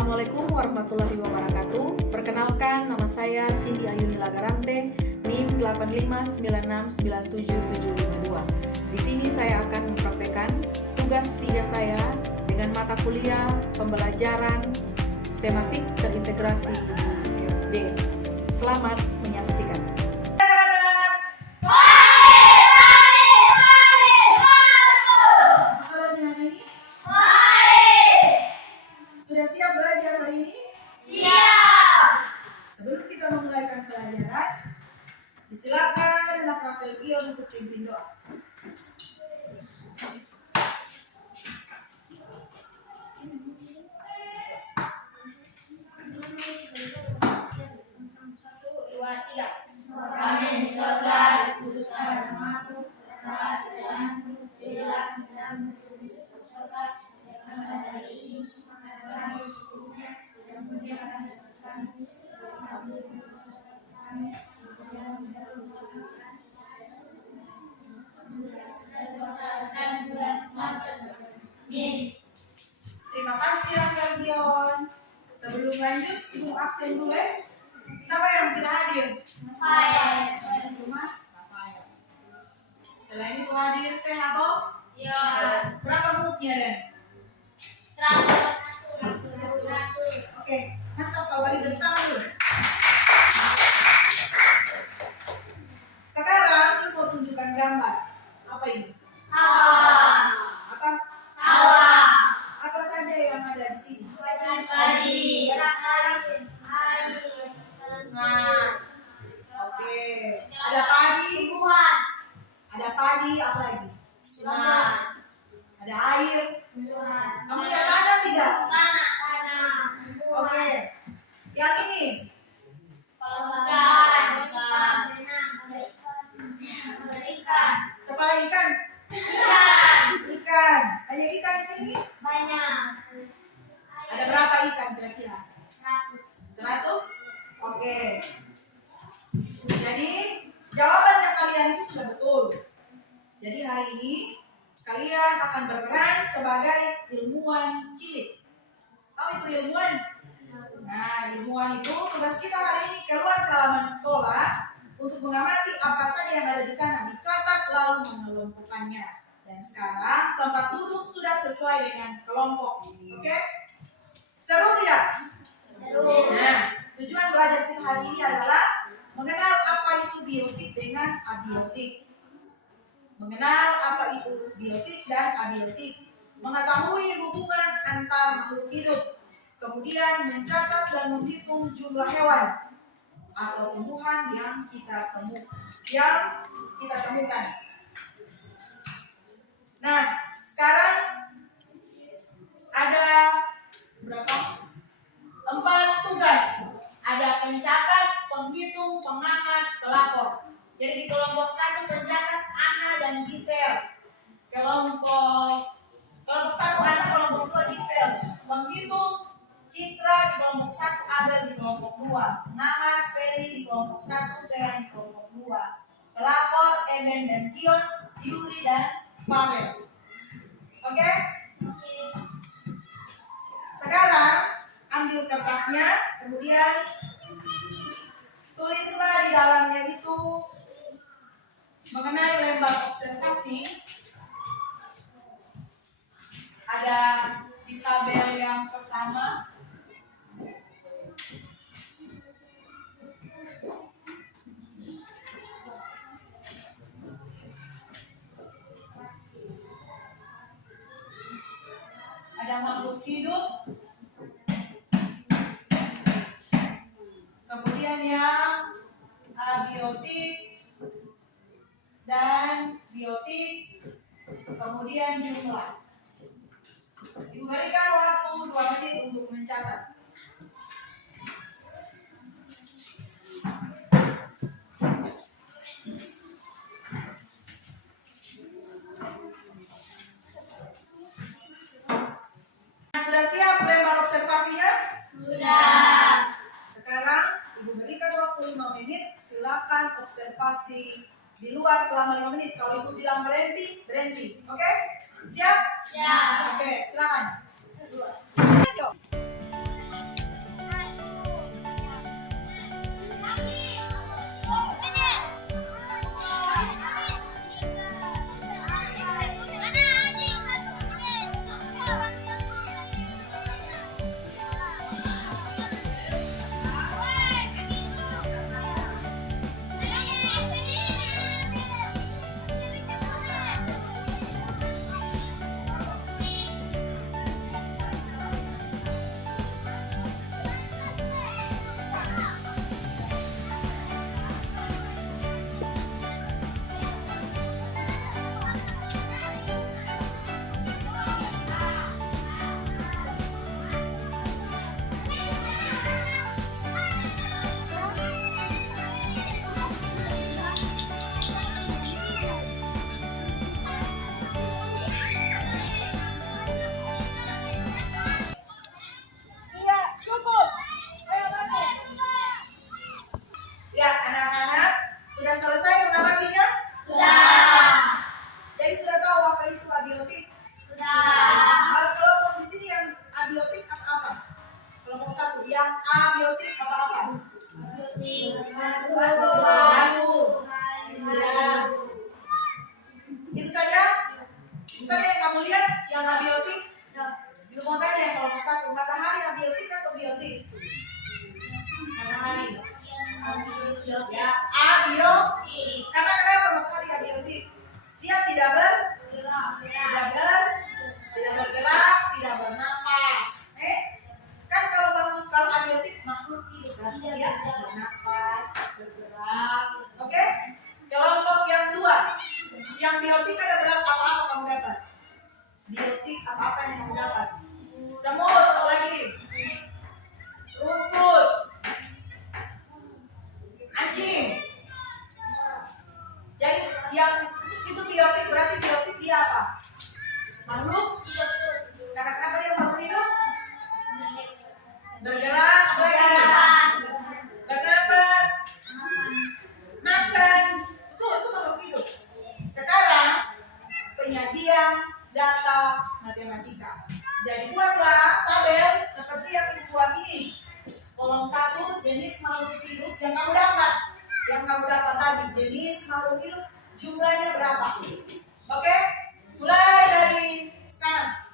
Assalamualaikum warahmatullahi wabarakatuh. Perkenalkan, nama saya Cindy Ayuni Lagarante, NIM 85969772. Di sini saya akan mempraktekkan tugas 3 saya dengan mata kuliah pembelajaran tematik terintegrasi di SD. Selamat menyaksikan. Sudah siap belajar hari ini? Siap. Sebelum kita memulaikan pelajaran, disilakan anak Rafael Gion untuk pimpin doa. Kami di surga, dikuduskan namamu, berkah Tuhanmu, berilah kepadamu tugas surga, yang pada hari ini, kami bersyukurnya, dan kemudian akan kami, kami Terima kasih Rafael Gion. Sebelum lanjut, ibu absen dulu ya. Siapa yang tidak hadir? Rumah? Rafael. Setelah ini tuh hadir, sehat toh? Berapa moodnya Den? Oke, mantap kalau bagi tepuk tangan dulu. Sekarang kita mau tunjukkan gambar. Apa ini? Apa? Apa saja yang ada di sini? Oke. Ada padi, apa lagi? Ada air. Kamu lihat ada tidak? Oke. Yang ini? Kepala ikan? Ikan. Ada ikan di sini? Ada berapa ikan kira-kira? 100? Oke. Jadi jawabannya kalian itu sudah betul. Jadi hari ini kalian akan berperan sebagai ilmuwan cilik. Tahu itu ilmuwan? Nah, ilmuwan itu tugas kita hari ini keluar ke halaman sekolah untuk mengamati apa saja yang ada di sana, dicatat lalu mengelompokkannya. Dan sekarang tempat duduk sudah sesuai dengan kelompok. Oke? Seru tidak? Nah, tujuan belajar kita hari ini adalah mengenal apa itu biotik dengan abiotik. Mengenal apa itu biotik dan abiotik. Mengetahui hubungan antar makhluk hidup. Kemudian mencatat dan menghitung jumlah hewan atau tumbuhan yang kita temukan. Nah, sekarang ada berapa? 4 tugas. Ada pencatat, penghitung, pengamat, pelapor. Jadi di kelompok 1 pencatat Ana dan Gisel. Kelompok 1 Ana, kelompok 2 Gisel. Penghitung Citra di kelompok 1, Abel di kelompok 2. Pengamat Feli di kelompok 1, Sean di kelompok 2. Pelapor Eben dan Kion, Yuri dan Pavel. Oke? Sekarang ambil kertasnya, kemudian tulislah di dalamnya itu mengenai lembar observasi. Ada di tabel yang pertama. Ada makhluk hidup. Kemudian yang abiotik dan biotik, kemudian jumlah. Diberikan waktu 2 menit untuk mencatat. Sudah siap lembar observasinya? Sudah. Sekarang Ibu berikan waktu 5 menit. Silakan observasi di luar selama 5 menit. Kalau Ibu bilang berhenti, berhenti. Oke? Siap? Siap. Oke, silakan. Batu. Ya. Itu saja. Itu saja yang kamu lihat yang abiotik. Ibu mau tanya yang kalau satu matahari abiotik atau biotik? Matahari. Ya, abiotik. Karena kenapa matahari abiotik? Dia tidak bergerak, tidak bernapas. Kan kalau abiotik makhluk hidup kan dia bernapas, bergerak. Oke? Kelompok yang dua, yang biotik ada berapa apa kamu dapat? Biotik apa yang kamu dapat? Semut lagi, rumput, anjing. Jadi yang itu biotik berarti biotik dia apa? Makhluk. Karena kenapa dia makhluk hidup? Bergerak lagi, bernapas, makan. Itu makhluk hidup. Sekarang penyajian data matematika. Jadi buatlah tabel seperti yang dibuat ini. Kolom 1 jenis makhluk hidup yang kamu dapat. Yang kamu dapat tadi jenis makhluk hidup jumlahnya berapa? Oke? Mulai dari sekarang.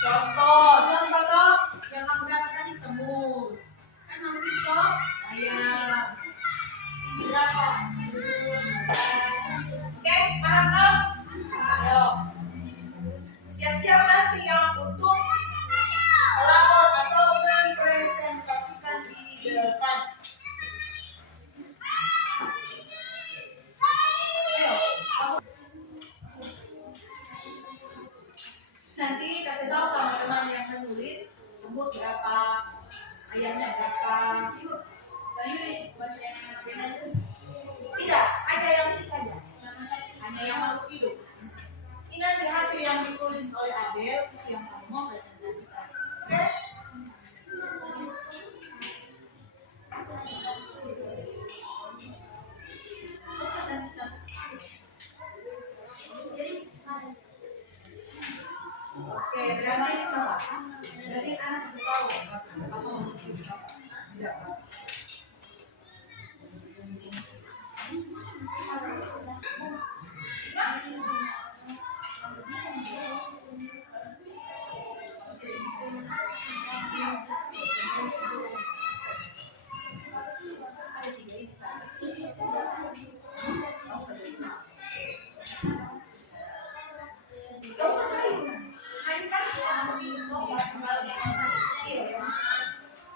Contoh yang kamu dapat tadi semut. Kan makhluk hidup ayam. Isi berapa? 10. Oke, paham dong? Ayo. Siap-siap nanti yang untuk melapor atau mempresentasikan di depan. Ayo, nanti kasih tahu sama teman yang menulis semut berapa, ayamnya berapa. Yuk, tidak, hanya yang ini saja. Hanya yang makhluk hidup. Ini nanti hasil yang ditulis oleh Abel itu yang kamu mau presentasikan. Oke? Oke, berapa ini sama? Berarti anak tahu apa makhluk hidup apa? Siapa?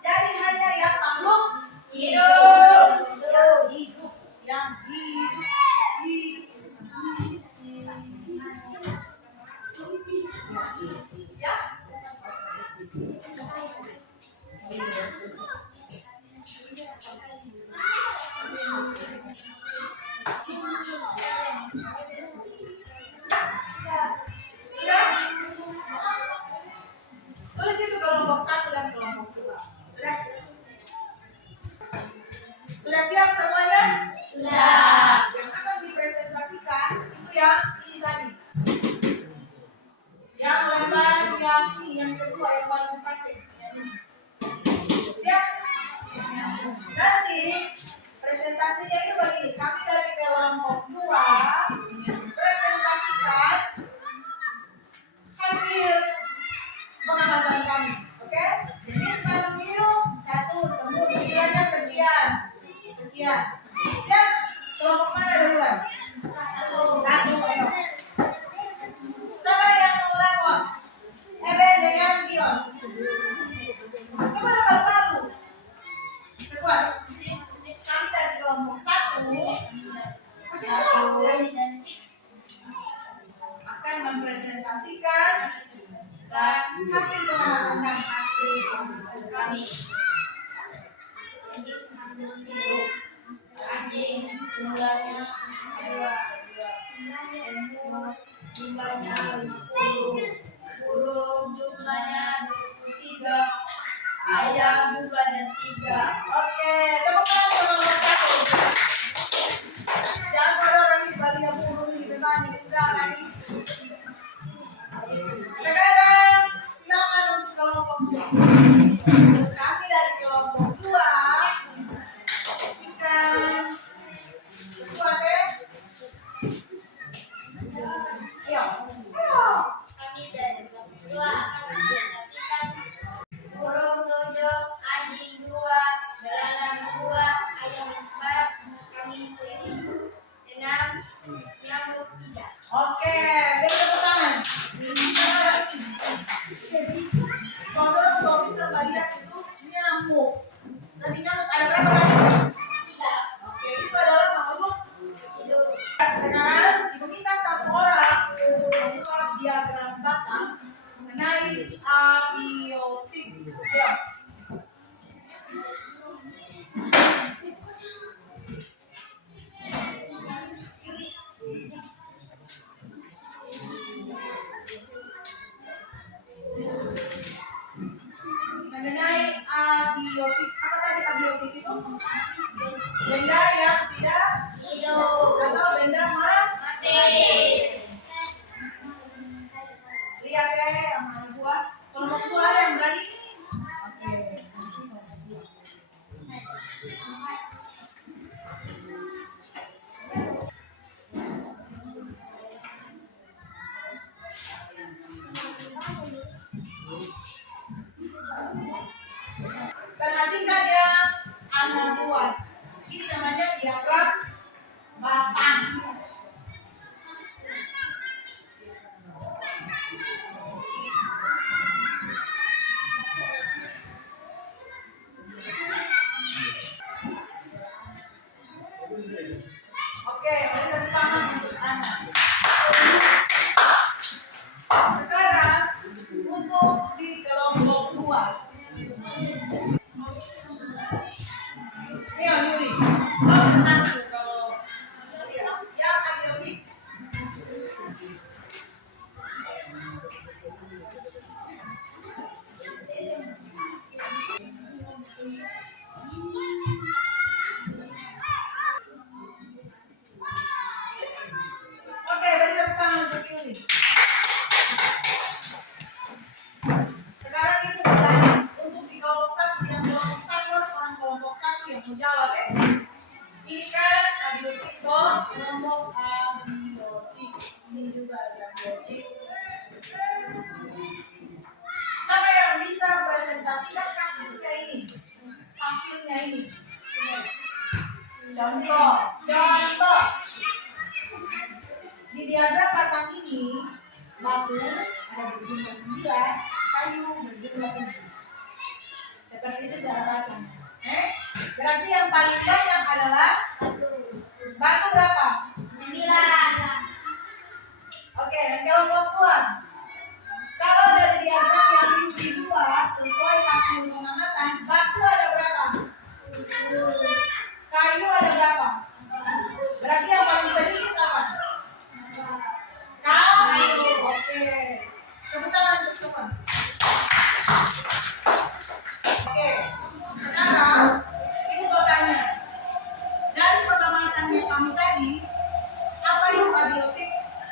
Jadi hanya yang makhluk hidup. Yang hidup. Ya. Sudah? Tulis itu kelompok 1 dan kelompok 2. Sudah? Sudah siap semuanya? Sudah. Yang akan dipresentasikan itu yang ini tadi. Yang lebar, yang ini, yang kedua, yang baru kasih. Siap? Nanti presentasinya itu begini. Kami dari kelompok 2 presentasikan hasil pengamatan kami. Oke? Jenis makhluk hidup 1, semut nilainya sekian. Siap? Kelompok mana duluan? 1, ayo. Siapa yang mau lapor? Eben dengan Dion. Coba malu-malu. Sekuat. Kami dari kelompok 1 masih tahu akan mempresentasikan hasil pengamatan kami. Anjing jumlahnya 2, semut jumlahnya 50, burung jumlahnya 23, ayam jumlahnya 3. Oke, tepuk tangan untuk kelompok 1. Jangan pada orang di balik yang burung di depan, di belakang. Sekarang tangan. Sekarang untuk di kelompok 2. Ini Yuri. Oh, Nasir kalau yang abiotik. Oke, beri tepuk tangan untuk Yuri. Sekarang itu pertanyaan untuk di kelompok 1 yang kelompok 1 harus orang kelompok 1 yang menjawab ya. Ini kan abiotik dong, kelompok abiotik. Ini juga ada abiotik. Siapa yang bisa presentasikan hasilnya ini? Hasilnya ini. Contoh. Di diagram batang ini, batu ada berjumlah 9, kayu berjumlah 7. Seperti itu cara bacanya. Berarti yang paling banyak adalah batu berapa? 9. Oke, dan kelompok 2. Kalau dari diagram yang di 2 sesuai hasil pengamatan, batu ada berapa? Kayu ada berapa? Berarti yang paling sedikit apa? Kayu. Oke. Tepuk tangan untuk semua. Oke. Sekarang ibu mau tanya. Dari pengamatannya kamu tadi, apa itu abiotik?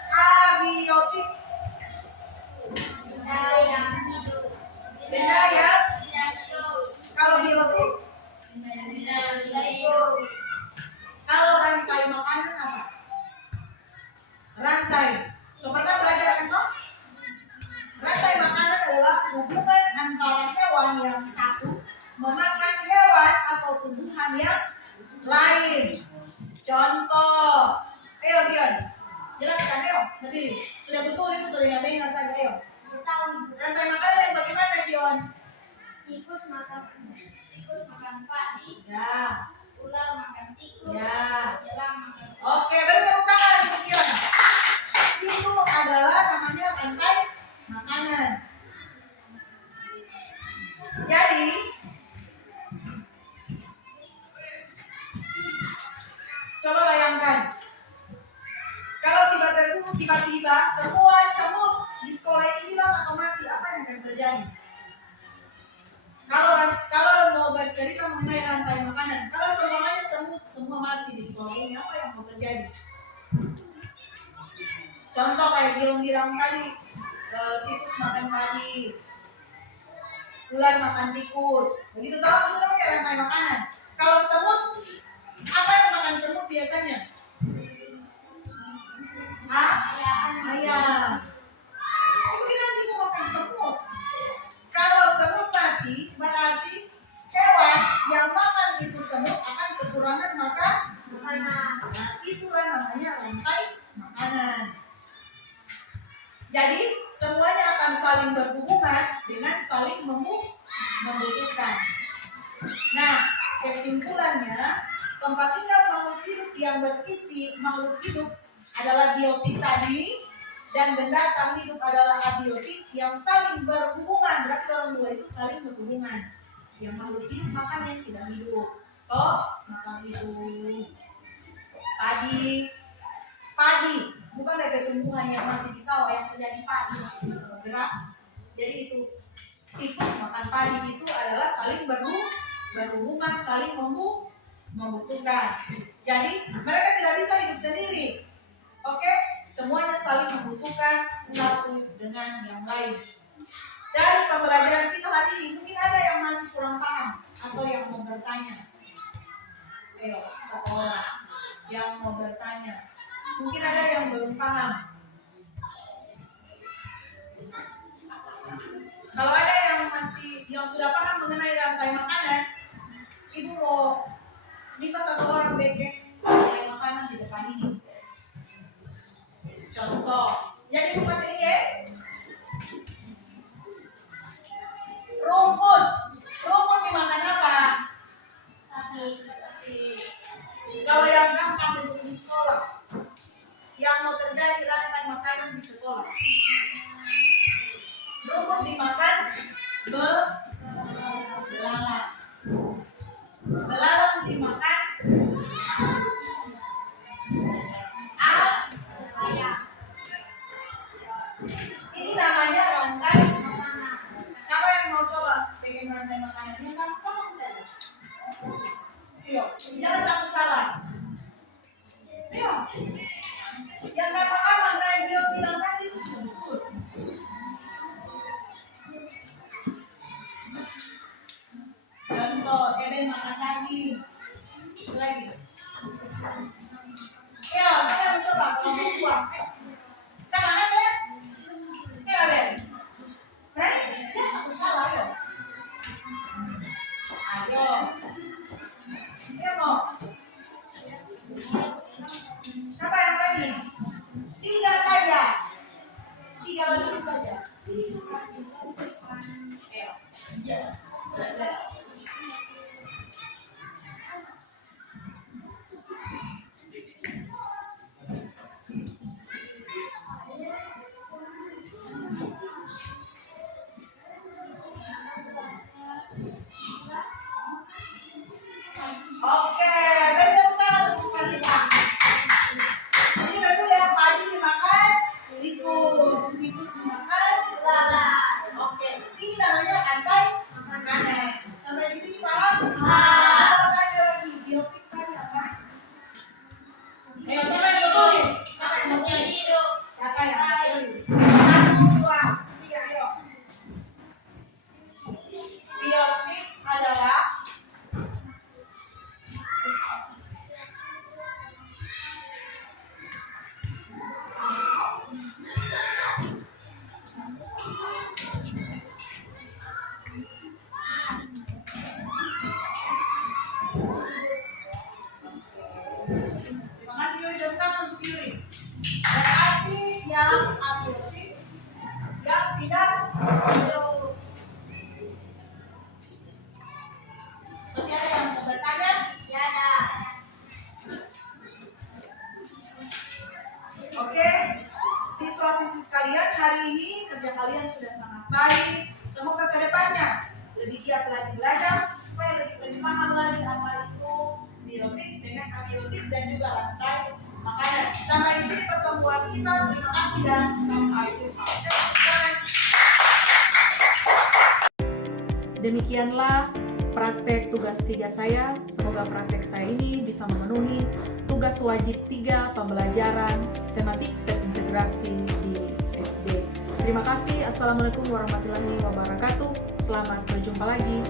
Abiotik. Benda yang hidup. Benda yang Tidak hidup. kalau biotik, Benda yang tidak hidup. kalau rantai makanan apa? Rantai. So, pernah belajar kan? Rantai makanan adalah hubungan antara hewan yang satu memakan hewan atau tumbuhan yang lain. Contoh. Ayo Dion, jelaskan ayo. Berdiri. Sudah betul itu sudah yang lain rantai ayo. Tahu. Rantai makanan yang bagaimana Dion? Tikus makan padi. Ya. Ular makan tikus. Ya. Elang makan. Oke, beri tepuk tangan untuk Dion. Itu adalah namanya rantai makanan. Jadi, coba bayangkan, kalau tiba-tiba semua semut di sekolah ini hilang atau mati, apa yang akan terjadi? Kalau mau bercerita mengenai rantai makanan, kalau semuanya semut semua mati di sekolah ini, apa yang mau terjadi? Contoh kayak Gilang bilang tadi, tikus makan padi, ular makan tikus, begitu tahu itu namanya rantai makanan. Kalau semut, apa yang makan semut biasanya? Ayam. Mungkin nanti mau makan semut. Kalau semut mati, berarti hewan yang makan itu semut akan kekurangan makan. Nah, itulah namanya rantai makanan. Jadi semuanya akan saling berhubungan dengan saling membutuhkan. Nah, kesimpulannya tempat tinggal makhluk hidup yang berisi makhluk hidup adalah biotik tadi, dan benda tak hidup adalah abiotik yang saling berhubungan. Berarti orang dua itu saling berhubungan. Yang makhluk hidup makan yang tidak hidup. Oh, makan itu padi, bukan dari tumbuhan yang masih di sawah yang terjadi padi yang bisa bergerak. Jadi itu tikus makan padi itu adalah saling berhubungan, saling membutuhkan. Jadi mereka tidak bisa hidup sendiri. Oke, semuanya saling membutuhkan satu dengan yang lain. Dari pembelajaran kita hari ini mungkin ada yang masih kurang paham atau yang mau bertanya. Ayo, sekolah yang mau bertanya. Mungkin ada yang belum paham. Kalau ada yang sudah paham mengenai rantai makanan, ibu mau minta satu orang bagian rantai makanan di depan ini. Contoh, yang ibu kasih ini rumput dimakan apa? Sapi. Kalau yang gampang untuk di sekolah, yang mau menyediakan makanan di sekolah. Rumput dimakan, belalang. Belalang dimakan, ayam. Ini namanya rantai makanan. Siapa yang mau coba bikin rantai makanan? Yang kamu saja. Ayo, jangan takut salah. Ayo. Yang nggak paham antara yang dia bilang tadi itu sudah betul. Contoh, Eden makan daging. Lagi. Ayo, saya mau coba kalau mau buang. Ayo. Saya makan saya. Ayo, Eden. Berani? Dia takut salah, ayo. Ayo. Ayo, mau. Siapa yang berani? 3 saja. 3 bagi saja. Ayo. Oke, beri tepuk tangan untuk kita. Ini betul ya, padi dimakan, tikus dimakan, belalang. Oke, ini namanya rantai makanan. Sampai di sini paham? Paham. Tanya lagi, biopik tadi apa? Ayo, siapa yang tulis? Siapa yang tulis? Siapa yang tulis? 1, 2, 3, ayo. Biopik adalah terima kasih Yuri, tepuk tangan untuk Yuri. Berarti yang abiotik, yang tidak abiotik. Berarti ada yang mau bertanya? Ya ada. Oke, siswa-siswi sekalian, hari ini kerja kalian sudah sangat baik. Semoga kedepannya lebih giat lagi belajar supaya lebih paham lagi apa itu biotik dengan abiotik dan juga rantai makanan. Sampai di sini pertemuan kita. Terima kasih dan sampai jumpa. Demikianlah praktek tugas 3 saya. Semoga praktek saya ini bisa memenuhi tugas wajib 3 pembelajaran tematik terintegrasi di SD. Terima kasih. Assalamualaikum warahmatullahi wabarakatuh. Selamat berjumpa lagi.